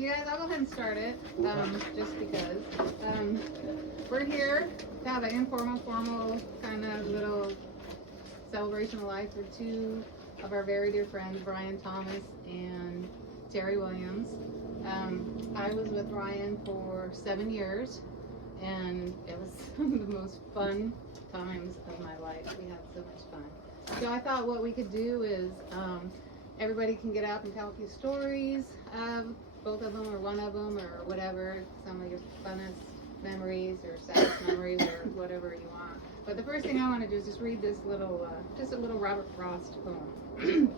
But you guys, I'll go ahead and start it, just because. We're here to have an informal, formal kind of little celebration of life for two of our very dear friends, Brian Thomas and Terry Williams. I was with Ryan for 7 years, and it was some of the most fun times of my life. We had so much fun. So I thought what we could do is everybody can get up and tell a few stories of both of them or one of them or whatever, some of your funnest memories or saddest memories or whatever you want. But the first thing I want to do is just read this little, just a little Robert Frost poem.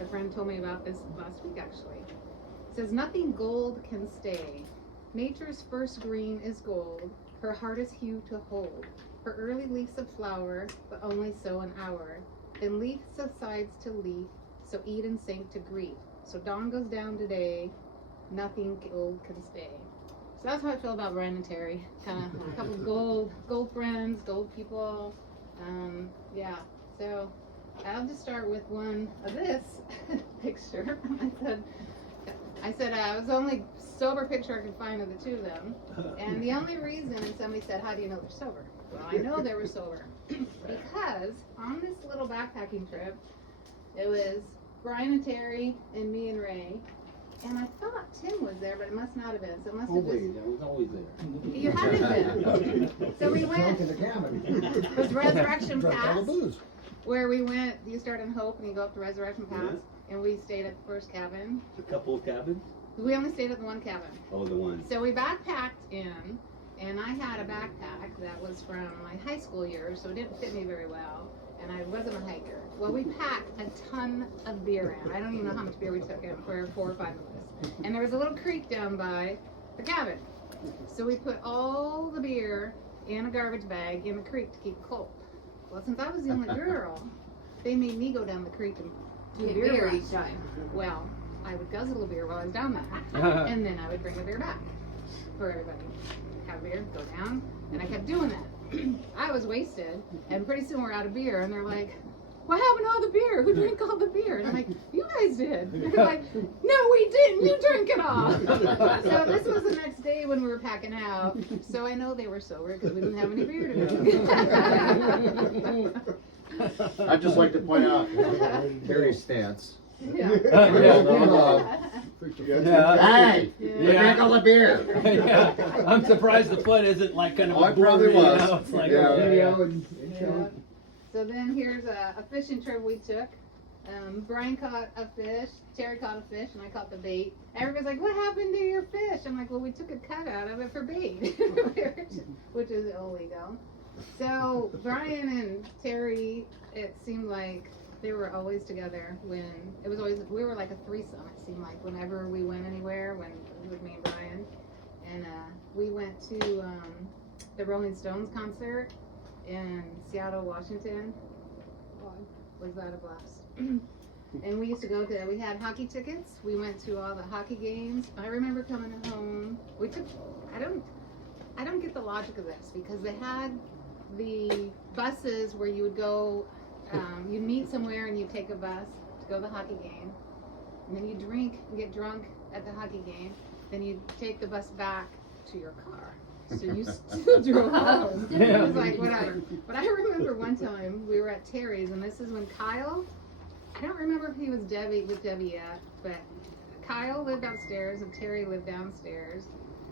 A friend told me about this last week actually. It says, nothing gold can stay. Nature's first green is gold, her hardest hue to hold. Her early leaves of flower, but only so an hour. Then leaf subsides to leaf, so Eden sank to grief. So dawn goes down today, nothing gold can stay. So that's how I feel about Brian and Terry. Kind of a couple gold friends, gold people. Yeah, so I'll just start with one of this picture. I said I was the only sober picture I could find of the two of them. And the only reason, and somebody said, how do you know they're sober? Well, I know they were sober because on this little backpacking trip, it was Brian and Terry and me and Ray. And I thought Tim was there, but it must not have been. So it must have just... I was always there. You haven't been. So we went. It was Resurrection Pass, where we went. You start in Hope and you go up to Resurrection Pass. Yeah. And we stayed at the first cabin. A couple of cabins? We only stayed at the one cabin. Oh, the one. So we backpacked in, and I had a backpack that was from my high school years, so it didn't fit me very well, and I wasn't a hiker. Well, we packed a ton of beer in. I don't even know how much beer we took in for 4 or 5 of us. And there was a little creek down by the cabin. So we put all the beer in a garbage bag in the creek to keep it cold. Well, since I was the only girl, they made me go down the creek and do the beer each time. Well, I would guzzle a beer while I was down there, and then I would bring the beer back for everybody. Have a beer, go down, and I kept doing that. I was wasted, and pretty soon we're out of beer, and they're like, what happened to all the beer? Who drank all the beer? And I'm like, you guys did. And they're like, no, we didn't. You drank it all. So this was the next day when we were packing out, so I know they were sober because we didn't have any beer to drink. I'd just like to point out Terry's stance. Yeah. Hey, Yeah. drink all the beer. Yeah. I'm surprised the foot isn't like kind of Oh, a it probably board, you was. know? It's like, Yeah. okay. Yeah. So then here's a fishing trip we took. Brian caught a fish, Terry caught a fish, and I caught the bait. Everybody's like, what happened to your fish? I'm like, well, we took a cut out of it for bait, which is illegal. So Brian and Terry, it seemed like they were always together when, it was always, we were like a threesome, it seemed like, whenever we went anywhere, when it was me and Brian. And we went to the Rolling Stones concert in Seattle, Washington. Was that a blast? And we used to go to, we had hockey tickets. We went to all the hockey games. I remember coming home. We took, I don't get the logic of this because they had the buses where you would go, you'd meet somewhere and you'd take a bus to go to the hockey game. And then you drink and get drunk at the hockey game. Then you take the bus back to your car. So you still drove home. It was like whatever. But I remember one time we were at Terry's, and this is when Kyle, I don't remember if he was with Debbie yet, but Kyle lived upstairs and Terry lived downstairs.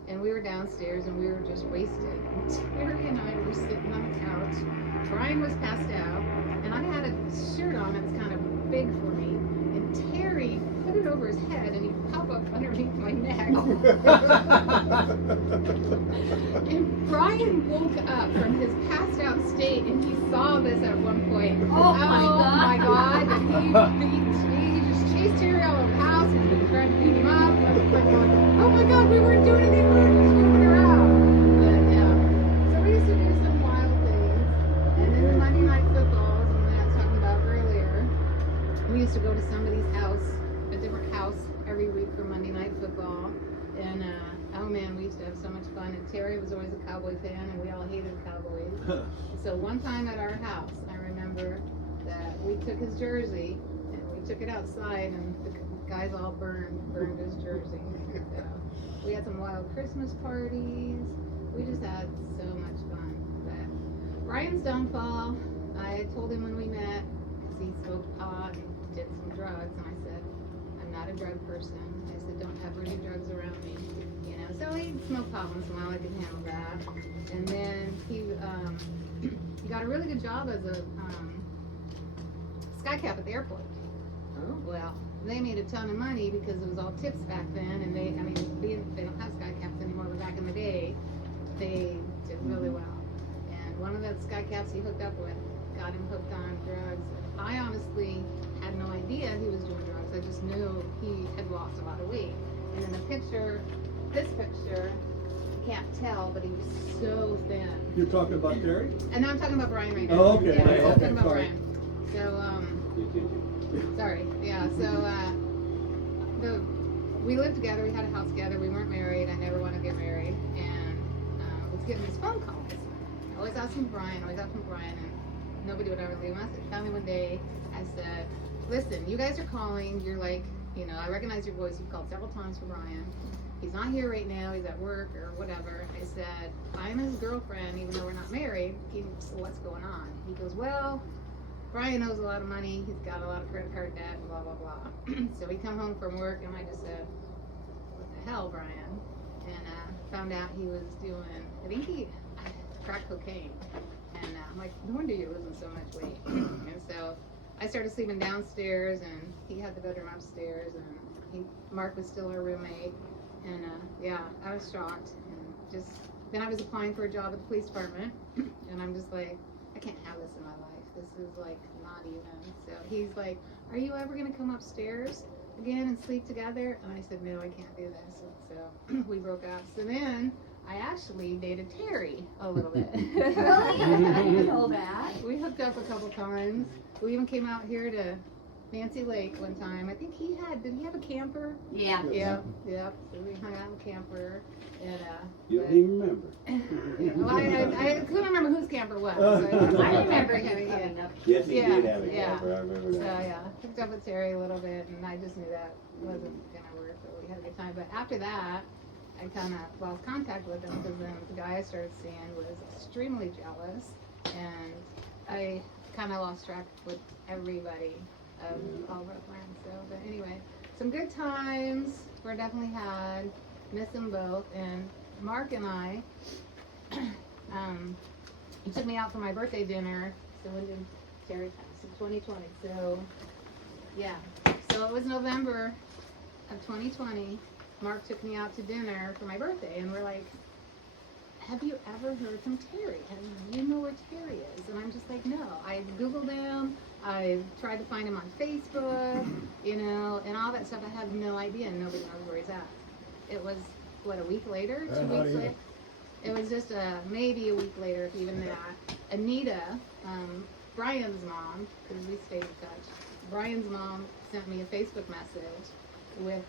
And we were downstairs and we were just wasted. And Terry and I were sitting on the couch. Brian was passed out, and I had a shirt on that was kind of big for me. And Terry put it over his head and he'd pop up underneath my neck. And Brian woke up from his passed out state and he saw this at one point. Oh my God. And he just chased Terry all over the house. He's been trying to beat him up. And I was like going, oh my God, we weren't doing anything, we were just moving around. But yeah. So we used to do some wild things. And then the Monday night footballs, and I was talking about earlier, we used to go to somebody's house, a different house every week for Monday night football. And oh man, we used to have so much fun. And Terry was always a Cowboy fan, and we all hated Cowboys. So one time at our house, I remember that we took his jersey and we took it outside, and the guys all burned his jersey. So we had some wild Christmas parties. We just had so much fun. But Brian's downfall, I told him when we met, because he smoked pot and did some drugs, and I said, I'm not a drug person. I said, don't ever do drugs around me. You know, so he smoked pot once in a while. I could handle that. And then he got a really good job as a sky cap at the airport. Oh. Well, they made a ton of money because it was all tips back then, and they don't have sky caps anymore, but back in the day, they did really well. And one of the sky caps he hooked up with got him hooked on drugs. I honestly had no idea he was doing drugs. I just knew he had lost a lot of weight. And in the picture, this picture, you can't tell, but he was so thin. You're talking about Terry? And I'm talking about Brian right now. Oh, okay. Yeah, I'm Okay, talking about sorry. Brian. So, sorry. Yeah, so, we lived together, we had a house together, we weren't married, I never wanted to get married, and was getting these phone calls. Always asking Brian, and nobody would ever leave a message. Finally one day, I said, listen, you guys are calling, you're like, you know, I recognize your voice, you've called several times for Brian. He's not here right now, he's at work or whatever. I said, I'm his girlfriend, even though we're not married. So what's going on? He goes, well, Brian owes a lot of money, he's got a lot of credit card debt, blah, blah, blah. So we come home from work, and I just said, what the hell, Brian? And found out he was doing, I think he cracked cocaine. And I'm like, no wonder you're losing so much weight. And so I started sleeping downstairs, and he had the bedroom upstairs, and Mark was still our roommate. And yeah, I was shocked. And just, then I was applying for a job at the police department, and I'm just like, I can't have this in my life. This is like not even. So he's like, are you ever gonna come upstairs again and sleep together? And I said, no, I can't do this. So we broke up. So then I actually dated Terry a little bit. Really? I didn't know that. We hooked up a couple times. We even came out here to Nancy Lake one time. I think did he have a camper? Yeah. Yep. So we hung out in a camper. And, You don't even remember. yeah, well, I couldn't remember whose camper was. So I remember him him coming up. Yes, he Yeah, did have a yeah. camper, I remember So that. yeah, hooked up with Terry a little bit, and I just knew that wasn't gonna work, but we had a good time. But after that, I kind of lost contact with him because then the guy I started seeing was extremely jealous, and I kind of lost track with everybody of all of our friends. So, but anyway, some good times were definitely had. Miss them both, and Mark and I, he took me out for my birthday dinner. So when did Terry pass? In 2020. So yeah, so it was November of 2020. Mark took me out to dinner for my birthday, and we're like, have you ever heard from Terry? Do you know where Terry is? And I'm just like, no. I Googled him. I tried to find him on Facebook, you know, and all that stuff. I have no idea, and nobody knows where he's at. It was, what, a week later? 2 not weeks even. later? It was just maybe a week later, if even that. Anita, Brian's mom, because we stayed in touch, Brian's mom sent me a Facebook message with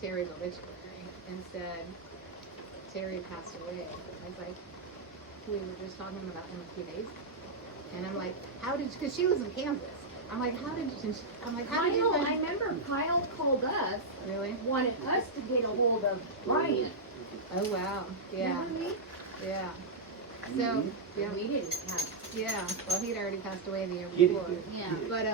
Terry's obituary and said, Terry passed away. I was like, we were just talking about him a few days. And I'm like, how did, because she lives in Kansas. I'm like, how did you I find, remember Kyle called us, really? wanted us to get a hold of Brian. Oh, wow. Yeah, Remember me? yeah. So, yeah, We didn't have. yeah. Well, he'd already passed away the year Get it, before. Yeah. But,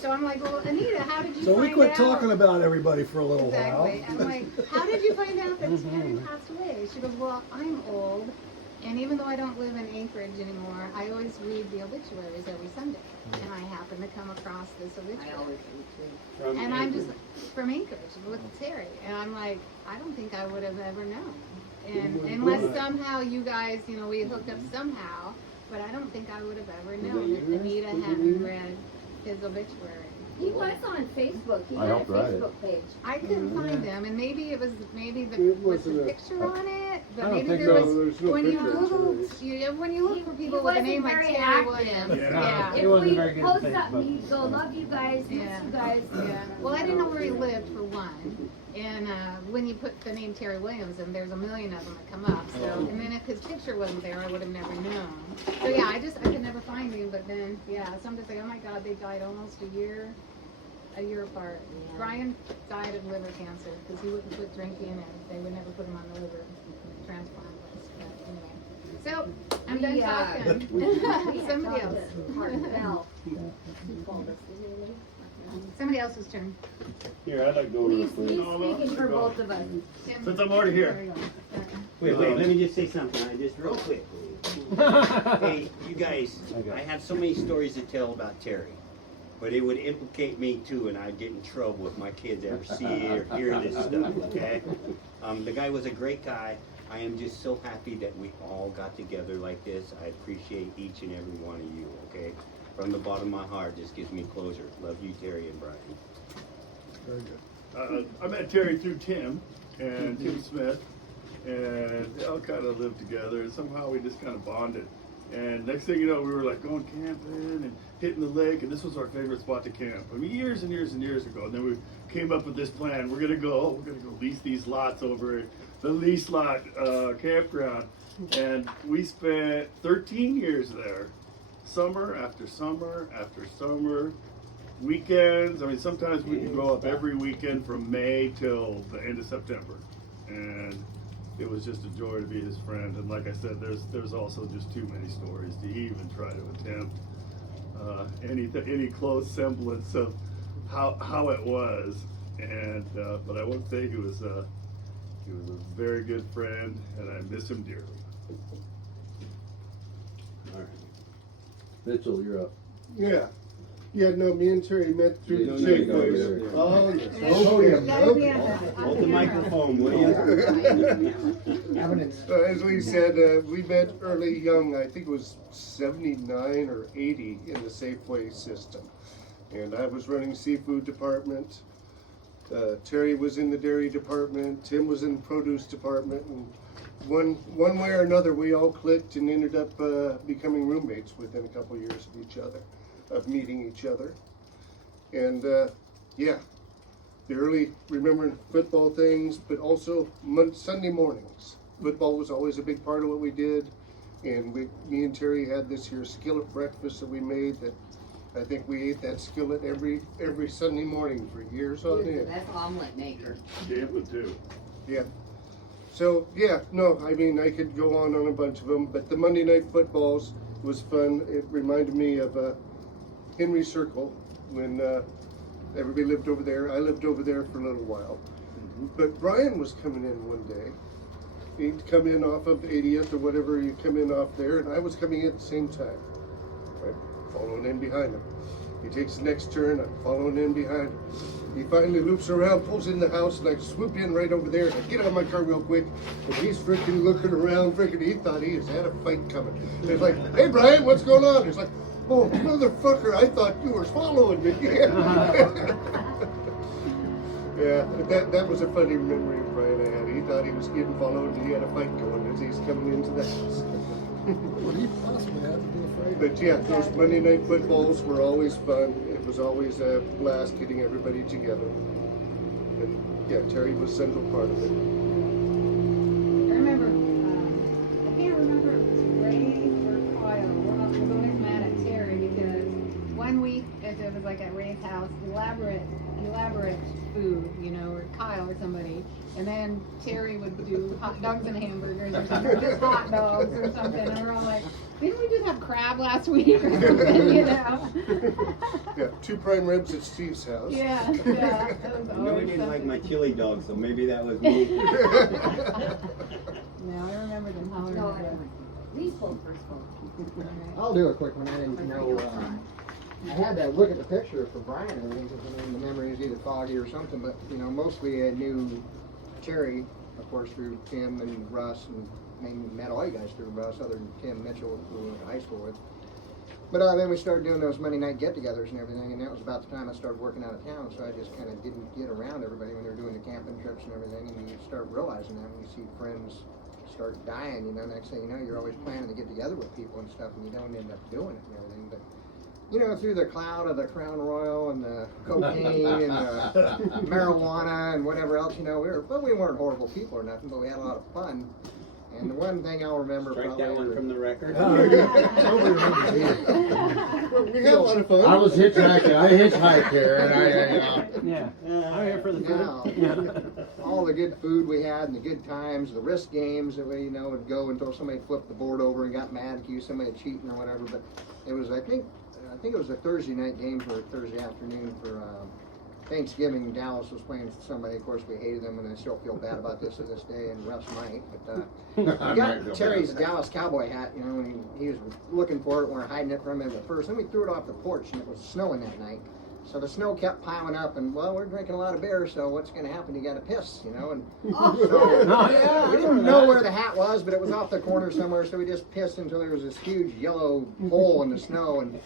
so I'm like, well, Anita, how did you So find out? we quit talking about everybody for a little Exactly. while. I'm like, how did you find out that Terry passed away? She goes, well, I'm old, and even though I don't live in Anchorage anymore, I always read the obituaries every Sunday, and I happened to come across this I obituary. always do too. From And I'm just Anchorage. from Anchorage with Terry, and I'm like, I don't think I would have ever known. And Right. unless somehow you guys, you know, we hooked up somehow, but I don't think I would have ever known if Anita hadn't read his obituary. He was on Facebook. He I had a helped write it. Facebook page. I couldn't find them, and maybe it was It was wasn't the a- picture on it, but I don't maybe think there so. was There's no when you picture. Google when you look for people He with a wasn't name like very Terry active. Williams. Yeah. He If wasn't we very good at post something, Facebook. he'd go, love you guys, miss Yeah. you guys. Yeah. Well, I didn't know where he lived for one, and when you put the name Terry Williams, and there's a million of them that come up. So, and then if his picture wasn't there, I would have never known. So yeah, I could never find him. But then, yeah, some just say, oh my God, they died almost a year a year apart. Yeah. Brian died of liver cancer because he wouldn't quit drinking and they would never put him on the liver transplant list. But anyway, so I'm done talking. Somebody else. Somebody else's turn. Here, I'd like to go He's to the speaking for both of us. Tim. Since I'm already here. There you go. Wait, let me just say something, just real quick. Hey, you guys, I have so many stories to tell about Terry, but it would implicate me too, and I'd get in trouble if my kids ever see it or hear this stuff, okay? The guy was a great guy. I am just so happy that we all got together like this. I appreciate each and every one of you, okay? From the bottom of my heart, just gives me closure. Love you, Terry and Brian. Very good. I met Terry through Tim and Tim Smith, and they all kind of lived together, and somehow we just kind of bonded. And next thing you know, we were like going camping and hitting the lake, and this was our favorite spot to camp. I mean, years and years and years ago. And then we came up with this plan. We're gonna go lease these lots over at the lease lot campground, and we spent 13 years there, summer after summer after summer. Weekends, I mean, sometimes we could go up every weekend from May till the end of September, and it was just a joy to be his friend. And like I said, there's also just too many stories to even try to attempt any close semblance of how it was. And but I won't say he was a very good friend, and I miss him dearly. All right. Mitchell, you're up. Yeah. Yeah, no, me and Terry met through No, the no, you go Safeways. there. Oh, yes. Yeah. Oh, yeah. Gotta be Okay. on the Hold the camera. microphone, will you? As Lee said, we met early young, I think it was 79 or 80 in the Safeway system. And I was running seafood department. Terry was in the dairy department. Tim was in the produce department. And one way or another, we all clicked and ended up becoming roommates within a couple years of each other, of meeting each other. And yeah, the early remembering football things, but also Sunday mornings. Football was always a big part of what we did. And me and Terry had this here skillet breakfast that we made that I think we ate that skillet every Sunday morning for years on end. That's omelet maker. David too. Yeah. So yeah, no, I mean I could go on a bunch of them, but the Monday night footballs was fun. It reminded me of Henry Circle when everybody lived over there. I lived over there for a little while, but Brian was coming in one day. He'd come in off of 80th or whatever you come in off there, and I was coming in at the same time, right, following in behind him. He takes the next turn, I'm following in behind him. He finally loops around, pulls in the house, and I swoop in right over there. And I get out of my car real quick, and he's freaking looking around, he thought he had a fight coming. And he's like, "Hey Brian, what's going on?" He's like, "Oh, motherfucker, I thought you were following me." Yeah, that was a funny memory of Brian I had. He thought he was getting followed, and he had a fight going as he's coming into the house. What do you possibly have to be afraid of? But yeah, those Monday night footballs were always fun. It was always a blast getting everybody together. And yeah, Terry was a central part of it. I remember, I can't remember if it was Ray or Kyle. I was always mad at Terry because one week it was like at Ray's house, elaborate food, you know, or Kyle or somebody. And then Terry would do hot dogs and hamburgers or something, or just hot dogs or something. And we're all like, didn't we just have crab last week or something, you know? Yeah, 2 prime ribs at Steve's house. Yeah. That was I know he always didn't like my something. chili dog, so maybe that was me. No, I remember them hollering No, at I us. don't. Please pull first one. I'll do a quick one. I didn't know. I had to look at the picture for Brian and everything because I mean, the memory is either foggy or something. But you know, mostly I knew Terry, of course, through Tim and Russ, and mainly met all you guys through Russ, other than Tim Mitchell, who we went to high school with. But then we started doing those Monday night get-togethers and everything, and that was about the time I started working out of town. So I just kind of didn't get around everybody when they were doing the camping trips and everything. And you start realizing that when you see friends start dying, you know, next thing you know, you're always planning to get together with people and stuff, and you don't end up doing it and everything. But you know, through the cloud of the Crown Royal and the cocaine and the marijuana and whatever else, you know, we weren't horrible people or nothing, but we had a lot of fun. And the one thing I'll remember Strike probably. that one ever- from the record. Nobody remembers either. We had a lot of fun. I was hitchhiking. I hitchhiked here, and Yeah, I'm here for the food. Now, all the good food we had and the good times, the risk games that we, would go until somebody flipped the board over and got mad, accused somebody of cheating or whatever. But it was, I think it was a Thursday night game for Thursday afternoon for Thanksgiving. Dallas was playing somebody. Of course, we hated them, and I still feel bad about this to this day. And Russ might, but I got Terry's Dallas Cowboy hat, and he was looking for it. And we were hiding it from him at first. Then we threw it off the porch, and it was snowing that night. So the snow kept piling up, and well, we're drinking a lot of beer, so what's going to happen? You got to piss, and so yeah, we didn't know where the hat was, but it was off the corner somewhere, so we just pissed until there was this huge yellow hole in the snow, and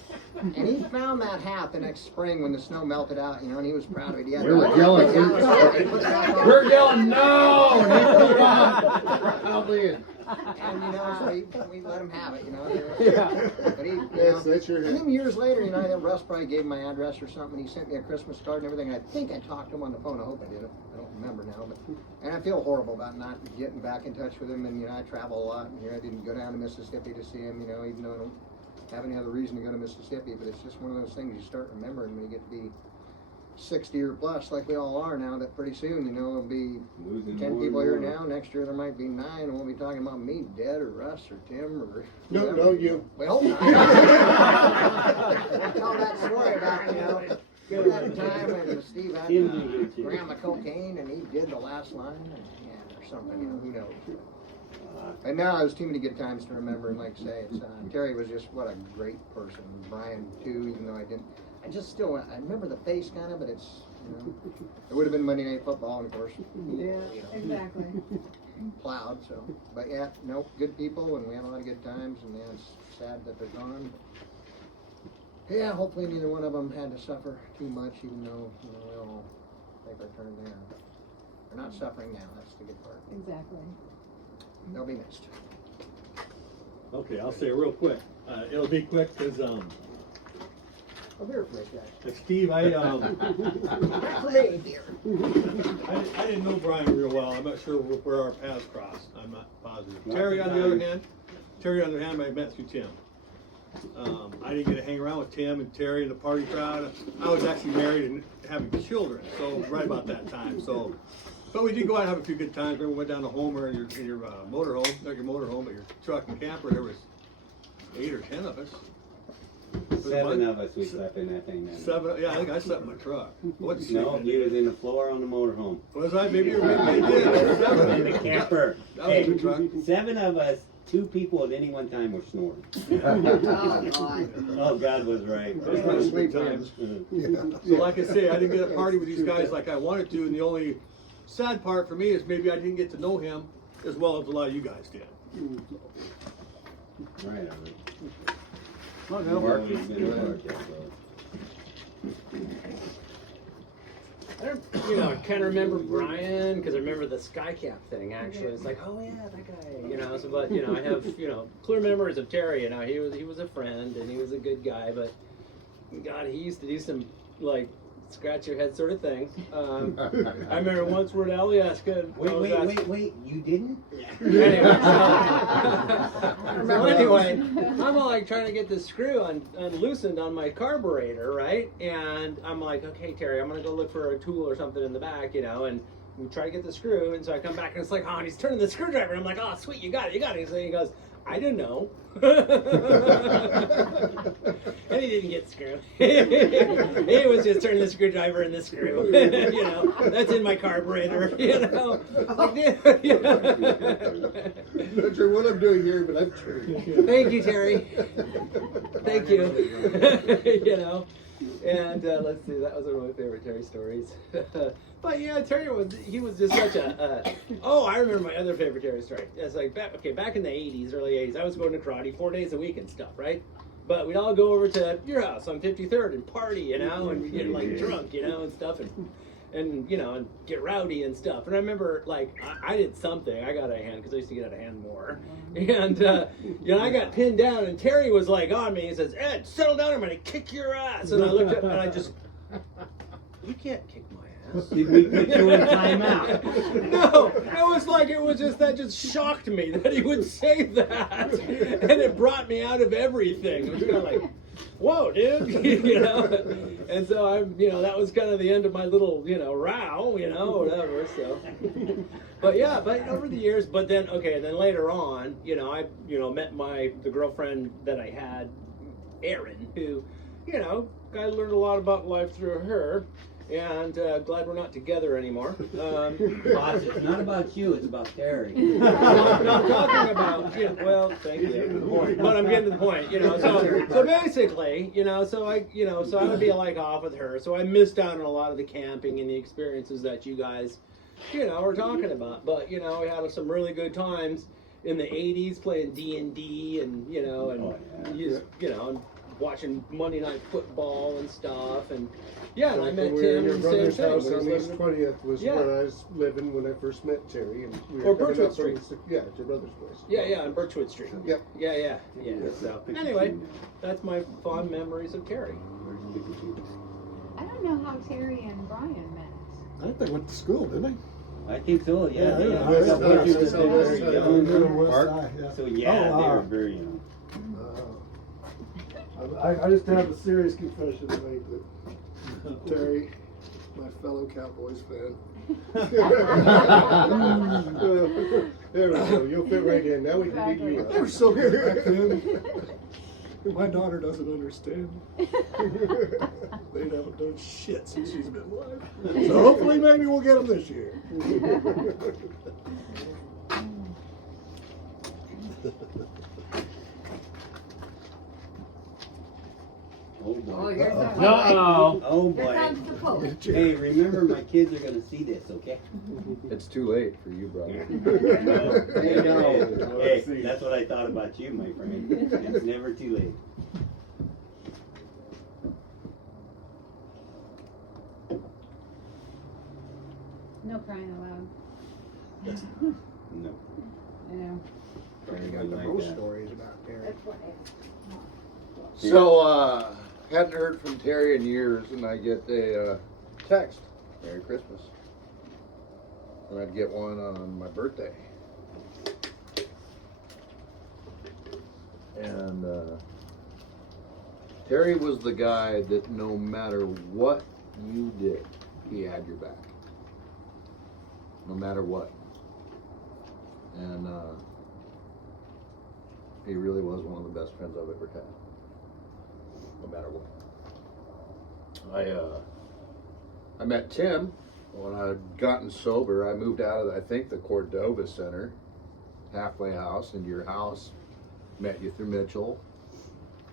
he found that hat the next spring when the snow melted out, and he was proud of it. He had We were yelling. We're yelling no, and he put it on proudly. And so we let him have it, Yeah. But he, That's your and hat. then years later, I think Russ probably gave him my address or something. He sent me a Christmas card and everything. I think I talked to him on the phone. I hope I did. I don't remember now, and I feel horrible about not getting back in touch with him. And I travel a lot, and I didn't go down to Mississippi to see him. Even though I don't have any other reason to go to Mississippi, but it's just one of those things you start remembering when you get to be 60 or plus, like we all are now. That pretty soon, it'll be Losing 10 more people and here more. now. Next year there might be 9, and we'll be talking about me dead or Russ or Tim or No, whoever. no, you. We hope not. We'll tell that story about that time when Steve had Tim did it too. gram of cocaine and he did the last line or something. Who knows? And now it was too many good times to remember. And like I say, it's Terry was just what a great person. Brian too, even though I just still I remember the face kind of, but it's it would have been Monday Night Football, and of course. Yeah, exactly. Plowed, so, but yeah, good people, and we had a lot of good times, and it's sad that they're gone. Yeah, hopefully neither one of them had to suffer too much, even though, we all take our turn there. They're not suffering now, that's the good part. Exactly. They'll be missed. Okay, I'll say it real quick. It'll be quick because A beer for this guy. like Steve, I For me, beer. I didn't know Brian real well. I'm not sure where our paths crossed. I'm not positive. Terry, on the other hand, I met through Tim. I didn't get to hang around with Tim and Terry and the party crowd. I was actually married and having children, so it was right about that time. So, but we did go out and have a few good times. Remember, we went down to Homer in your motorhome, not your motorhome, but your truck and camper. There was 8 or 10 of us. 7 of us, we slept in that thing then. 7, yeah, I think I slept in my truck. What's No, he was in the floor on the motorhome. Was I? Maybe you were. Maybe you did. In the camper. That was a good truck. 7 of us, 2 people at any one time were snoring. Oh, God. Oh, God was right. Just want to sleep Times. in. So like I say, I didn't get a party with these guys like I wanted to, and the only sad part for me is maybe I didn't get to know him as well as a lot of you guys did. Right, Albert. Well, You've no. always been a part of that, so. I kind of remember Brian because I remember the Skycap thing. Actually, it's like, oh yeah, that guy. So, but I have clear memories of Terry. He was a friend and he was a good guy. But God, he used to do some like scratch your head sort of thing. I remember once we're in Alaska. Wait, you didn't? Anyway, I'm all like trying to get the screw unloosened on my carburetor, right? And I'm like, okay, Terry, I'm gonna go look for a tool or something in the back, and we try to get the screw, and so I come back and it's like, oh, and he's turning the screwdriver, and I'm like, oh, sweet, you got it. So he goes, I don't know. And he didn't get the screw. He was just turning the screwdriver in the screw. That's in my carburetor. Not sure what I'm doing here, but I'm true. Thank you, Terry. Thank you. And let's see, that was one of my favorite Terry stories. But yeah, Terry was just such I remember my other favorite Terry story. It's like back in the 80s, early 80s, I was going to karate 4 days a week and stuff, right? But we'd all go over to your house on 53rd and party, and we'd get like drunk, and stuff, and get rowdy and stuff. And I remember I did something. I got out of hand because I used to get out of hand more. And I got pinned down, and Terry was like on me. He says, "Ed, settle down. I'm gonna kick your ass." And I looked up, and I just, you can't kick my dumbass. Did we put you in timeout? No, it was just that just shocked me that he would say that, and it brought me out of everything. It was kind of like, whoa, dude, you know. And so that was kind of the end of my little, row, whatever. So, but over the years, then later on, I met the girlfriend that I had, Erin, who, I learned a lot about life through her. And glad we're not together anymore. Boss, it's not about you, it's about Terry. No, I'm talking about, well, thank you. But I'm getting to the point, So basically, so I would be off with her. So I missed out on a lot of the camping and the experiences that you guys, were talking about. But we had some really good times in the '80s playing D&D and and watching Monday Night Football and stuff, and and I met we were Tim. in your and brother's same house thing. on East 20th was Yeah. where I was living when I first met Terry, and we Or were coming Birchwood up from Street. yeah, at your brother's place. Yeah, on Birchwood Street. Yep. Yeah. So anyway, that's my fond memories of Terry. I don't know how Terry and Brian met. I think they went to school, didn't I think so, yeah. they were Yeah, West What Side, you West were Side, saying, West very Side, young. Middle West Park. Side, yeah. So yeah, Oh, they were wow. very young. I just have a serious confession to make that Terry, my fellow Cowboys fan. There we go. You'll fit right in. Now we can beat you They were up. so good back then. My daughter doesn't understand. They haven't done shit since she's been alive. So hopefully maybe we'll get them this year. Oh boy. Oh, here's a. Oh Here boy. comes the Pope. Hey, remember my kids are gonna see this, okay? It's too late for you, brother. I know. Hey, that's what I thought about you, my friend. It's never too late. No crying aloud. No. I know. You got the Like most that. stories about Terry. That's what it So, hadn't heard from Terry in years, and I get a text, Merry Christmas. And I'd get one on my birthday. And Terry was the guy that no matter what you did, he had your back. No matter what. And he really was one of the best friends I've ever had. No matter what. I met Tim when I had gotten sober. I moved out of, I think, the Cordova Center, halfway house, into your house. Met you through Mitchell.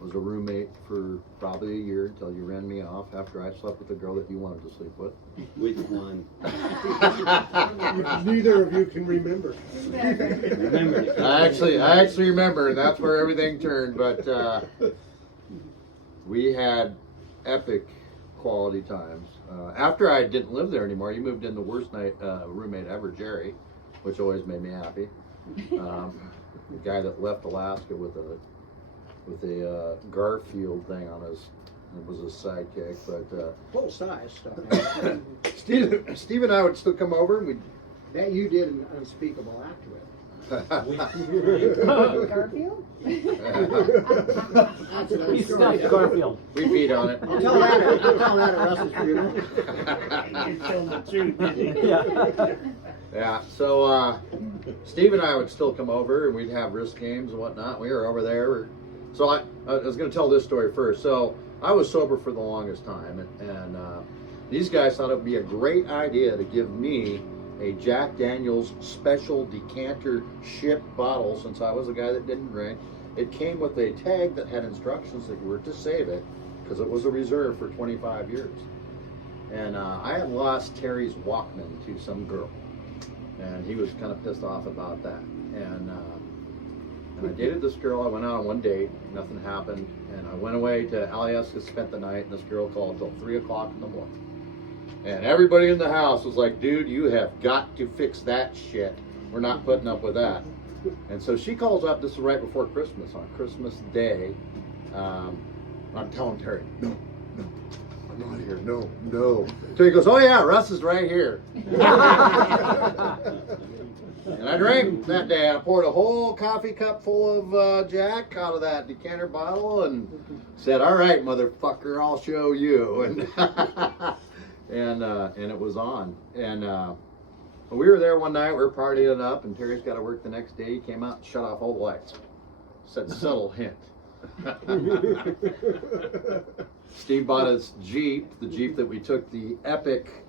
Was a roommate for probably a year until you ran me off after I slept with the girl that you wanted to sleep with. Which one? Neither of you can remember. Remember. I actually remember, and that's where everything turned. But we had epic quality times. After I didn't live there anymore, you moved in the worst roommate ever, Jerry, which always made me happy. The guy that left Alaska with a Garfield thing on his, it was his sidekick. But Full size stuff. Steve and I would still come over, and we'd. That you did an unspeakable act with. Garfield? That's another story. Garfield. We beat on it. I'll tell that at Russell's funeral. Yeah, so Steve and I would still come over, and we'd have wrist games and whatnot. We were over there. So I was going to tell this story first. So I was sober for the longest time, and these guys thought it would be a great idea to give me a Jack Daniel's special decanter ship bottle, since I was a guy that didn't drink. It came with a tag that had instructions that you were to save it, because it was a reserve for 25 years. And I had lost Terry's Walkman to some girl, and he was kind of pissed off about that. And I dated this girl. I went out on one date, nothing happened, and I went away to Alyeska, spent the night, and this girl called till 3 o'clock in the morning. And everybody in the house was like, dude, you have got to fix that shit. We're not putting up with that. And so she calls up, this is right before Christmas, on Christmas Day. I'm telling Terry, no, I'm out of here. No, no. So he goes, oh yeah, Russ is right here. And I drank that day. I poured a whole coffee cup full of Jack out of that decanter bottle and said, all right, motherfucker, I'll show you. And it was on. And we were there one night, we were partying it up, and Terry's got to work the next day. He came out and shut off all the lights. Said, subtle hint. Steve bought his Jeep, the Jeep that we took the epic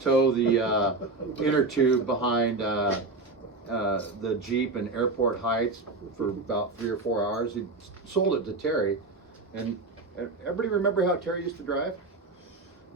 tow the inner tube behind the Jeep in Airport Heights for about 3 or 4 hours. He sold it to Terry, and everybody remember how Terry used to drive?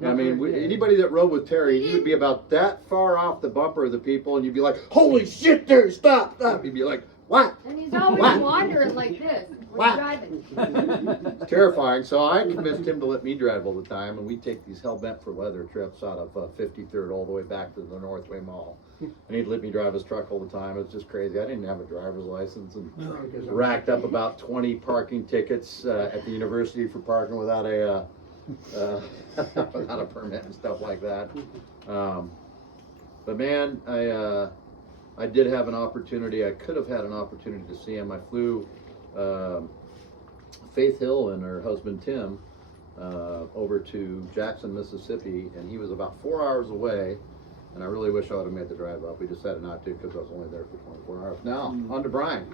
I mean, anybody that rode with Terry, he would be about that far off the bumper of the people, and you'd be like, holy shit, Terry, stop, stop. He'd be like, what? And he's always What? wandering like this. What? Driving. It's terrifying. So I convinced him to let me drive all the time, and we'd take these hell-bent for leather trips out of 53rd all the way back to the Northway Mall. And he'd let me drive his truck all the time. It was just crazy. I didn't have a driver's license, and racked up about 20 parking tickets at the university for parking without a without a permit and stuff like that. But man, I did have an opportunity. I could have had an opportunity to see him. I flew Faith Hill and her husband Tim over to Jackson, Mississippi, and he was about 4 hours away. And I really wish I would have made the drive up. We decided not to because I was only there for 24 hours. Now, on to Brian.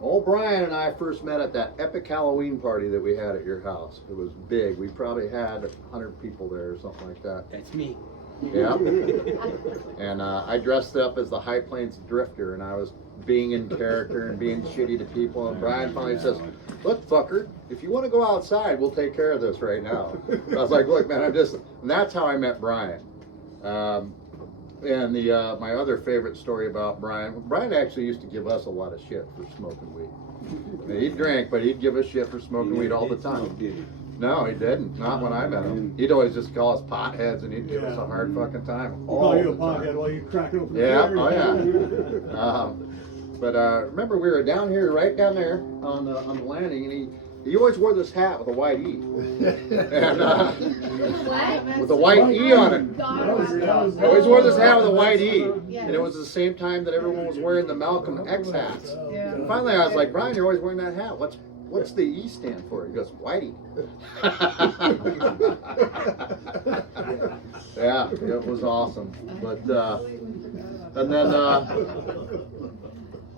Old Brian and I first met at that epic Halloween party that we had at your house. It was big. We probably had 100 people there or something like that. That's me. Yeah. And I dressed up as the High Plains Drifter, and I was being in character and being shitty to people. And Brian finally says, look, fucker, if you want to go outside, we'll take care of this right now. I was like, look, man, and that's how I met Brian. And my other favorite story about Brian actually used to give us a lot of shit for smoking weed. I mean, he'd drink, but he'd give us shit for smoking weed all the time. No, he didn't. Not when I met him. He'd always just call us potheads, and he'd give us a hard fucking time. Call you a pothead while you cracking open Yeah, beer. oh yeah. But remember, we were down here, right down there on the landing, and he always wore this hat with a white E. And with a white E on it. He always wore this hat with a white E. And it was the same time that everyone was wearing the Malcolm X hats. Yeah. And finally I was like, Brian, you're always wearing that hat. What's the E stand for? He goes, Whitey. Yeah, it was awesome. But and then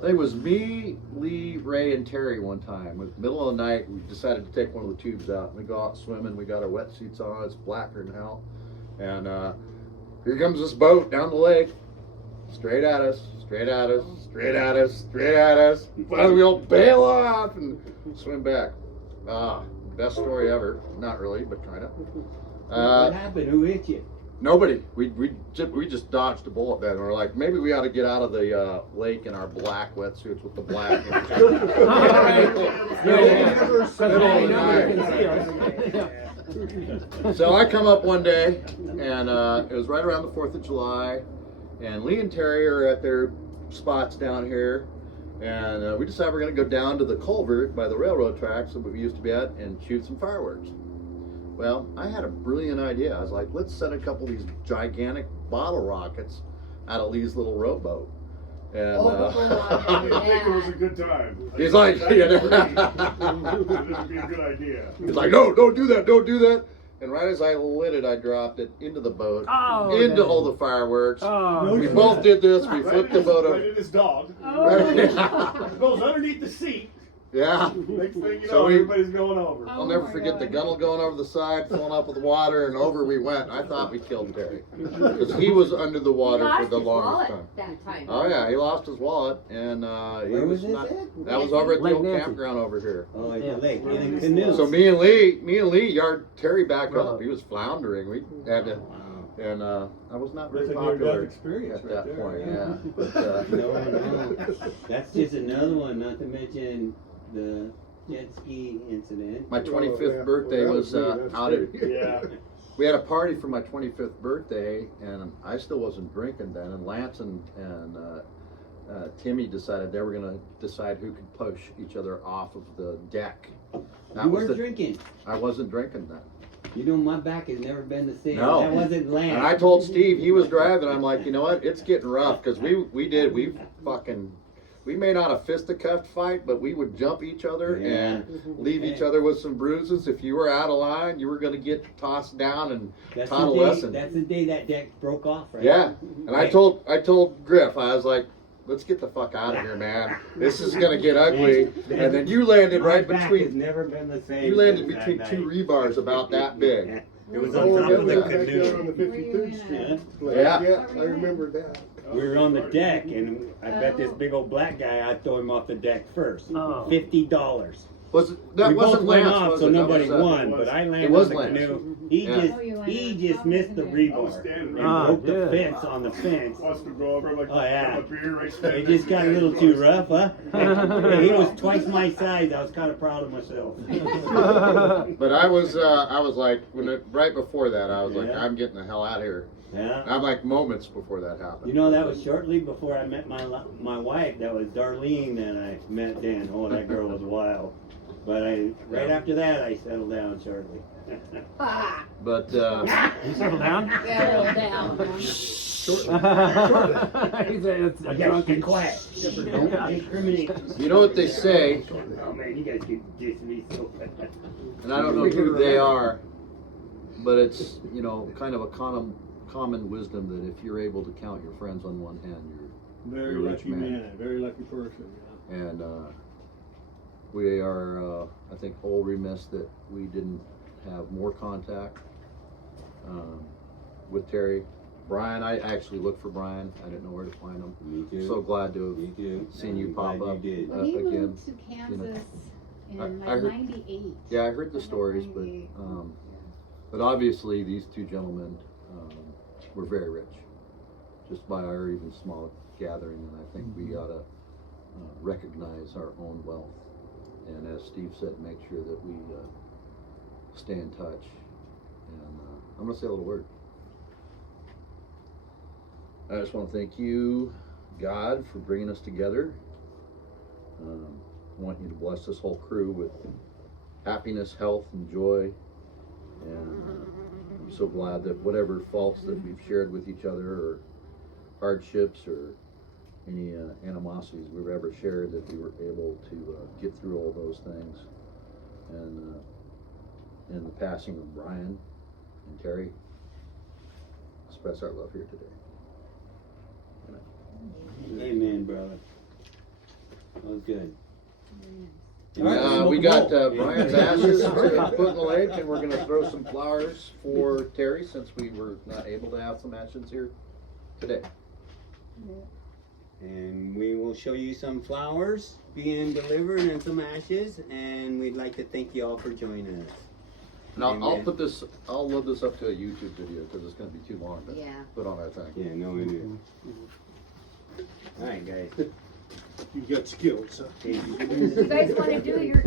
it was me, Lee, Ray, and Terry one time. It was middle of the night. We decided to take one of the tubes out. We go out swimming. We got our wetsuits on. It's blacker than hell. And here comes this boat down the lake, straight at us, straight at us, straight at us, straight at us. Finally, we all bail off and swim back. Best story ever. Not really, but kind of. What happened? Who hit you? Nobody. We just dodged a bullet then. We're like, maybe we ought to get out of the lake in our black wetsuits with the black. So I come up one day, and it was right around the 4th of July, and Lee and Terry are at their spots down here, and we decided we're going to go down to the culvert by the railroad tracks that we used to be at and shoot some fireworks. Well, I had a brilliant idea. I was like, let's set a couple of these gigantic bottle rockets out of Lee's little rowboat. And I didn't think it was a good time. he's like, That would be a good idea. He's like, no, don't do that, don't do that. And right as I lit it, I dropped it into the boat, into all the fireworks. We both did this. We flipped the boat Right over. in his dog. Right. Goes underneath the seat. Yeah. Next thing you So know, everybody's going over. I'll never forget the gunnel going over the side, filling up with water, and over we went. I thought we killed Terry because he was under the water for the longest time. That time. Oh yeah, he lost his wallet, and he Where was was this not. at? That was over at the Lake old Nancy. campground over here. Oh, at the lake, in a canoe. So me and Lee yard Terry back up. He was floundering. We had to, and I was not very That's a near-death popular experience at right that there. point. Yeah, but No. That's just another one, not to mention the jet ski incident. my 25th birthday was out at. Yeah. We had a party for my 25th birthday, and I still wasn't drinking then. And Lance and Timmy decided they were going to decide who could push each other off of the deck That You was weren't the, drinking. I wasn't drinking that. You know, my back has never been the same. No. That wasn't land. And I told Steve, he was driving, I'm like, you know what, it's getting rough, cause we may not have fisticuffed fight, but we would jump each other and leave each other with some bruises. If you were out of line, you were gonna get tossed down and That's taught a the day. lesson. That's the day that deck broke off, right? Yeah, and I told Griff, I was like, let's get the fuck out of here, man. This is gonna get ugly. And then you landed right My back has between, never been the same. you landed since that between night. two rebars about that big. It was Oh, on top that of was the back there on the canoe. 53rd Street. Yeah. Yeah, I remember that. We were on the deck, and I bet this big old black guy, I'd throw him off the deck first. Oh. $50. Was it, that We wasn't both went Lance, off, was so it? That nobody was, won, but I landed was on the Lance. canoe. He Yeah. just Oh, you he landed. just missed the I was rebar standing and right broke the good. fence on the fence. Wants to go over, I'm like, Oh, yeah. I'm up here, right It standing just got a next to little the too guy. rough, huh? He was twice my size. I was kind of proud of myself. But I was like, right before that, I was like, Yeah. I'm getting the hell out of here. Yeah. I'm like moments before that happened. You know, that was shortly before I met my wife. That was Darlene that I met then. Oh, that girl was wild. But right after that, I settled down shortly. Ah, But You settle down? settle down. He's a I got to be quiet. Don't incriminate. you know what they say, Oh man, you guys can diss me so bad. and I don't know who they are, but it's, you know, kind of a common wisdom that if you're able to count your friends on one hand, Very You're a rich lucky man. man, very lucky person, yeah. and we are, I think, all remiss that we didn't have more contact with Terry. Brian, I actually looked for Brian. I didn't know where to find him. Me too. So glad to Me too. have seen you I'm pop glad up you did. Well, he again. moved to Kansas in I like heard- 98. Yeah, I heard the stories, but 98. but obviously these two gentlemen were very rich, just by our even small gathering, and I think we ought to recognize our own wealth, and as Steve said, make sure that we stay in touch. And I'm gonna say a little word. I just want to thank you, God, for bringing us together. I want you to bless this whole crew with happiness, health, and joy. And I'm so glad that whatever faults that we've shared with each other, or hardships, or any animosities we've ever shared, that we were able to get through all those things. And in the passing of Brian and Terry, express our love here today. Amen, brother. That was good. We got Brian's ashes to put in the lake, and we're gonna throw some flowers for Terry, since we were not able to have some ashes here today. And we will show you some flowers being delivered and some ashes, and we'd like to thank you all for joining us. And I'll Amen. I'll load this up to a YouTube video, because it's gonna be too long to Yeah. put on our thing. Yeah, no, it is. All right, guys. You got skills, huh? Thank you. You guys want to do your